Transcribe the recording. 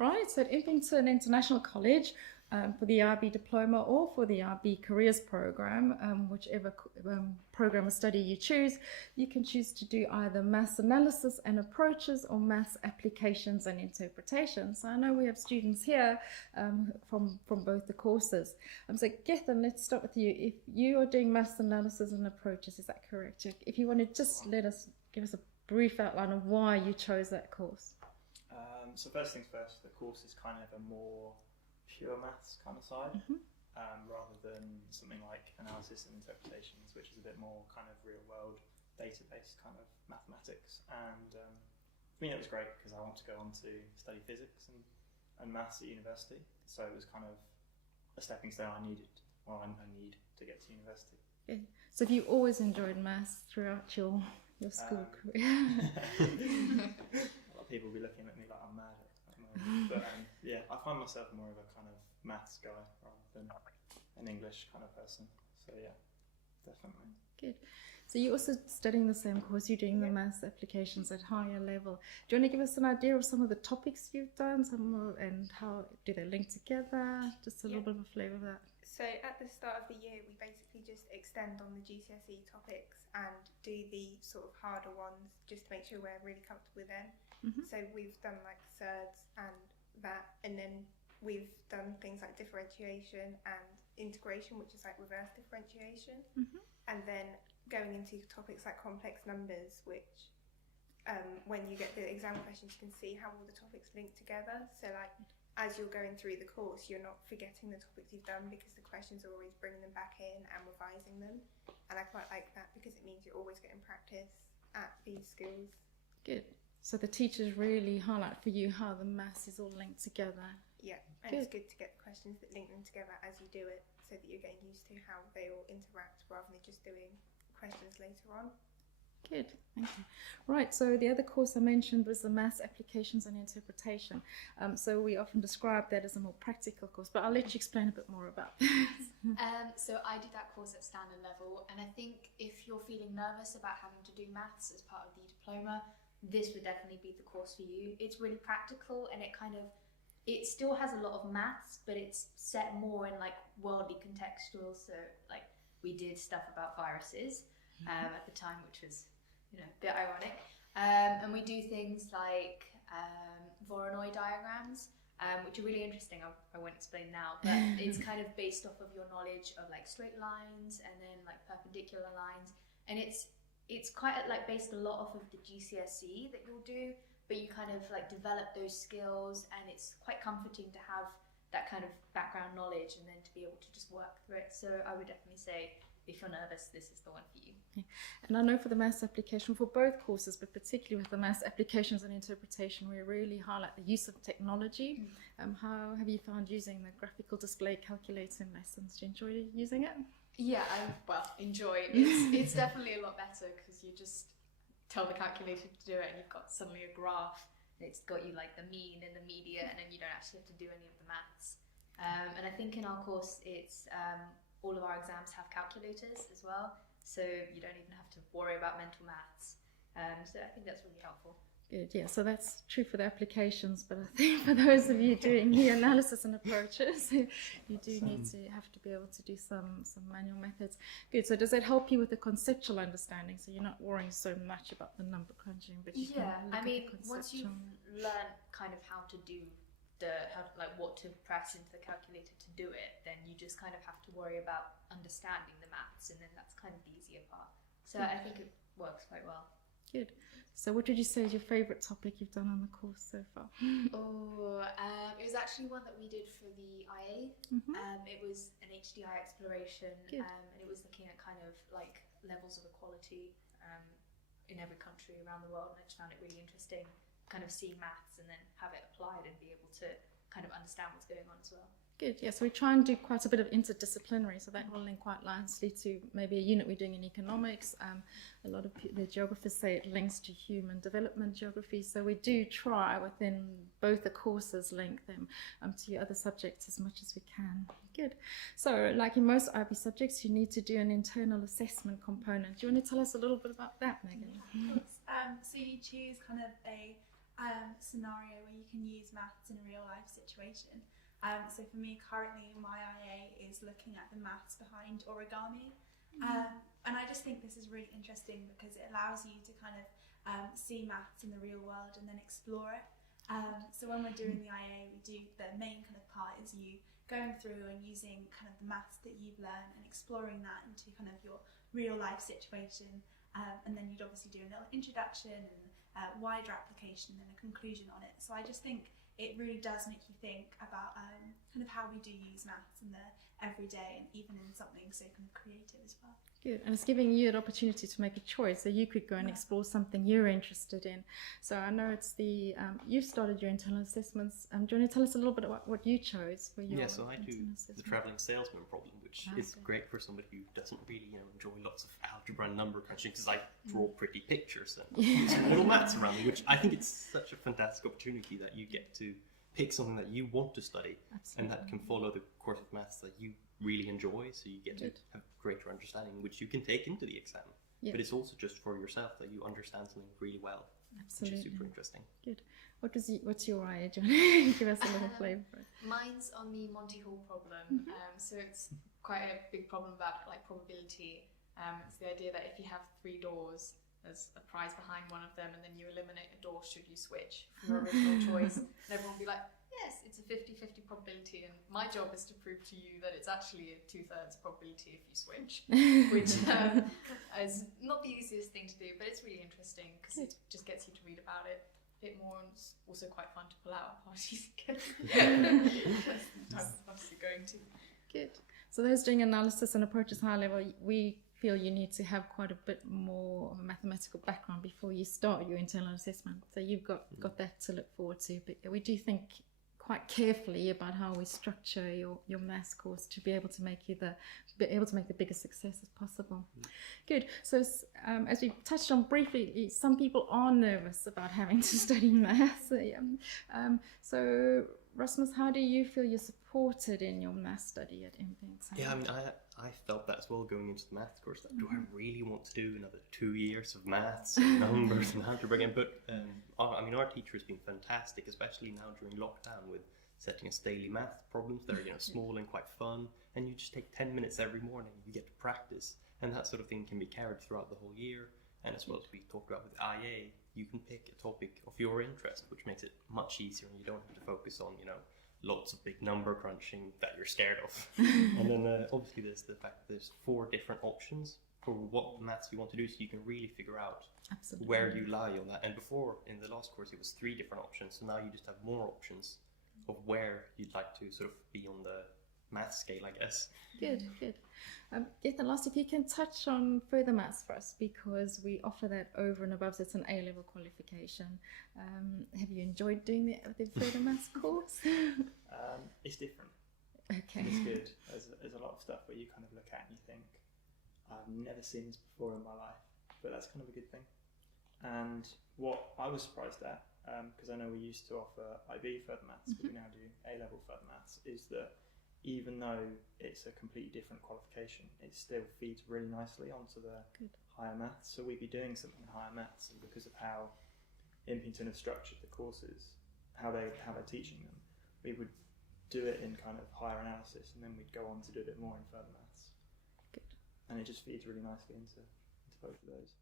right? So at Impington International College, for the IB diploma or for the IB careers program, whichever program of study you choose, you can choose to do either maths analysis and approaches or maths applications and interpretation. So I know we have students here from both the courses. So Gethin, let's start with you. If you are doing maths analysis and approaches, is that correct? If you want to just give us a brief outline of why you chose that course. So first things first, the course is kind of a more pure maths kind of side, rather than something like analysis and interpretations, which is a bit more kind of real world data-based kind of mathematics. And for me it was great because I want to go on to study physics and maths at university, so it was kind of a stepping stone I need to get to university. Yeah. So have you always enjoyed maths throughout your school career? A lot of people will be looking at me like I'm mad at the moment, but yeah, I find myself more of a kind of maths guy rather than an English kind of person. So yeah, definitely. Good. So you're also studying the same course, you're doing the maths applications at higher level. Do you want to give us an idea of some of the topics you've done, and how do they link together? Just a little bit of a flavour of that. So at the start of the year, we basically just extend on the GCSE topics and do the sort of harder ones just to make sure we're really comfortable with them. So we've done like surds and that, and then we've done things like differentiation and integration, which is like reverse differentiation. And then going into topics like complex numbers, which when you get the exam questions, you can see how all the topics link together. So like as you're going through the course, you're not forgetting the topics you've done because the questions are always bringing them back in and revising them. And I quite like that because it means you're always getting practice at these skills. Good. So the teachers really highlight for you how the maths is all linked together. Yeah, and it's good to get the questions that link them together as you do it, so that you're getting used to how they all interact rather than just doing questions later on. Good, thank you. Right, so the other course I mentioned was the Maths Applications and Interpretation. So we often describe that as a more practical course, but I'll let you explain a bit more about this. So I did that course at standard level, and I think if you're feeling nervous about having to do maths as part of the diploma, this would definitely be the course for you. It's really practical, and it still has a lot of maths, but it's set more in like worldly contextual. So like we did stuff about viruses at the time, which was a bit ironic, and we do things like Voronoi diagrams, which are really interesting. I won't explain now, but it's kind of based off of your knowledge of like straight lines and then like perpendicular lines, and it's quite like based a lot off of the GCSE that you'll do, but you kind of like develop those skills, and it's quite comforting to have that kind of background knowledge and then to be able to just work through it. So I would definitely say if you're nervous, this is the one for you. Yeah. And I know for the maths application, for both courses, but particularly with the maths applications and interpretation, we really highlight the use of technology. How have you found using the graphical display calculator in lessons? Do you enjoy using it? Yeah, enjoy. It's definitely a lot better because you just tell the calculator to do it and you've got suddenly a graph. It's got you like the mean and the median, and then you don't actually have to do any of the maths. And I think in our course, it's all of our exams have calculators as well, so you don't even have to worry about mental maths. So I think that's really helpful. Good, yeah, so that's true for the applications, but I think for those of you doing the analysis and approaches, you do need to have to be able to do some manual methods. Good, so does that help you with the conceptual understanding, so you're not worrying so much about the number crunching, but you can look at the conceptual. Once you've learned kind of how to do what to press into the calculator to do it, then you just kind of have to worry about understanding the maths, and then that's kind of the easier part. So I think it works quite well. Good. So what would you say is your favourite topic you've done on the course so far? It was actually one that we did for the IA. It was an HDI exploration, and it was looking at kind of like levels of equality in every country around the world, and I just found it really interesting, kind of seeing maths and then have it applied and be able to kind of understand what's going on as well. Good, yeah, so we try and do quite a bit of interdisciplinary, so that will link quite nicely to maybe a unit we're doing in economics. A lot of the geographers say it links to human development geography, so we do try within both the courses link them to your other subjects as much as we can. Good. So like in most IB subjects, you need to do an internal assessment component. Do you want to tell us a little bit about that, Megan? Of course. So you choose kind of a scenario where you can use maths in a real life situation. So for me currently, my IA is looking at the maths behind origami. And I just think this is really interesting because it allows you to kind of see maths in the real world and then explore it. So when we're doing the IA, the main kind of part is you going through and using kind of the maths that you've learned and exploring that into kind of your real life situation. And then you'd obviously do a little introduction and wider application and a conclusion on it. So I just think it really does make you think about kind of how we do use maths in the everyday and even in something so kind of creative as well. Good, and it's giving you an opportunity to make a choice, so you could go and explore something you're interested in. So I know it's you've started your internal assessments. Do you want to tell us a little bit about what you chose for your so I do the travelling salesman problem, which is great for somebody who doesn't really enjoy lots of algebra and number crunching, because I draw pretty pictures and use a little maths around me, which I think it's such a fantastic opportunity that you get to pick something that you want to study. And that can follow the course of maths that you really enjoy, so you get to have greater understanding, which you can take into the exam. But it's also just for yourself that you understand something really well. Which is super interesting. Good. What's your IA, John? Give us a little flavour. Mine's on the Monty Hall problem. So it's quite a big problem about like probability. It's the idea that if you have 3 doors, there's a prize behind one of them, and then you eliminate a door should you switch from your original choice. And everyone will be like, yes, it's a 50-50 probability, and my job is to prove to you that it's actually a 2/3 probability if you switch, which is not the easiest thing to do, but it's really interesting because it just gets you to read about it a bit more, and it's also quite fun to pull out at parties again. I'm obviously going to. Good. So those doing analysis and approaches high level, we feel you need to have quite a bit more mathematical background before you start your internal assessment. So you've got that to look forward to. But we do think quite carefully about how we structure your maths course to be able to make the biggest success as possible. Good. So as we touched on briefly, some people are nervous about having to study maths. So Rasmus, how do you feel you're supported in your maths study at Impington? Yeah, I mean, I felt that as well going into the maths course. That, do I really want to do another 2 years of maths and numbers and algebra again? But I mean, our teacher has been fantastic, especially now during lockdown, with setting us daily math problems that are small and quite fun, and you just take 10 minutes every morning. You get to practice, and that sort of thing can be carried throughout the whole year. And as well as we talked about with IA, you can pick a topic of your interest, which makes it much easier, and you don't have to focus on lots of big number crunching that you're scared of. And then obviously there's the fact that there's 4 different options for what maths you want to do, so you can really figure out where you lie on that. And before, in the last course, it was 3 different options, so now you just have more options of where you'd like to sort of be on the math scale, I guess. Good. Ethan, last, if you can touch on further maths for us, because we offer that over and above, so it's an A-level qualification. Have you enjoyed doing the further maths course? It's different. Okay. It's good. There's a lot of stuff where you kind of look at and you think, I've never seen this before in my life, but that's kind of a good thing. And what I was surprised at, because I know we used to offer IB further maths, but we now do A-level further maths, is that even though it's a completely different qualification, it still feeds really nicely onto the higher maths. So we'd be doing something in higher maths, and because of how Impington have structured the courses, how they're teaching them, we would do it in kind of higher analysis, and then we'd go on to do a bit more in further maths. Good. And it just feeds really nicely into both of those.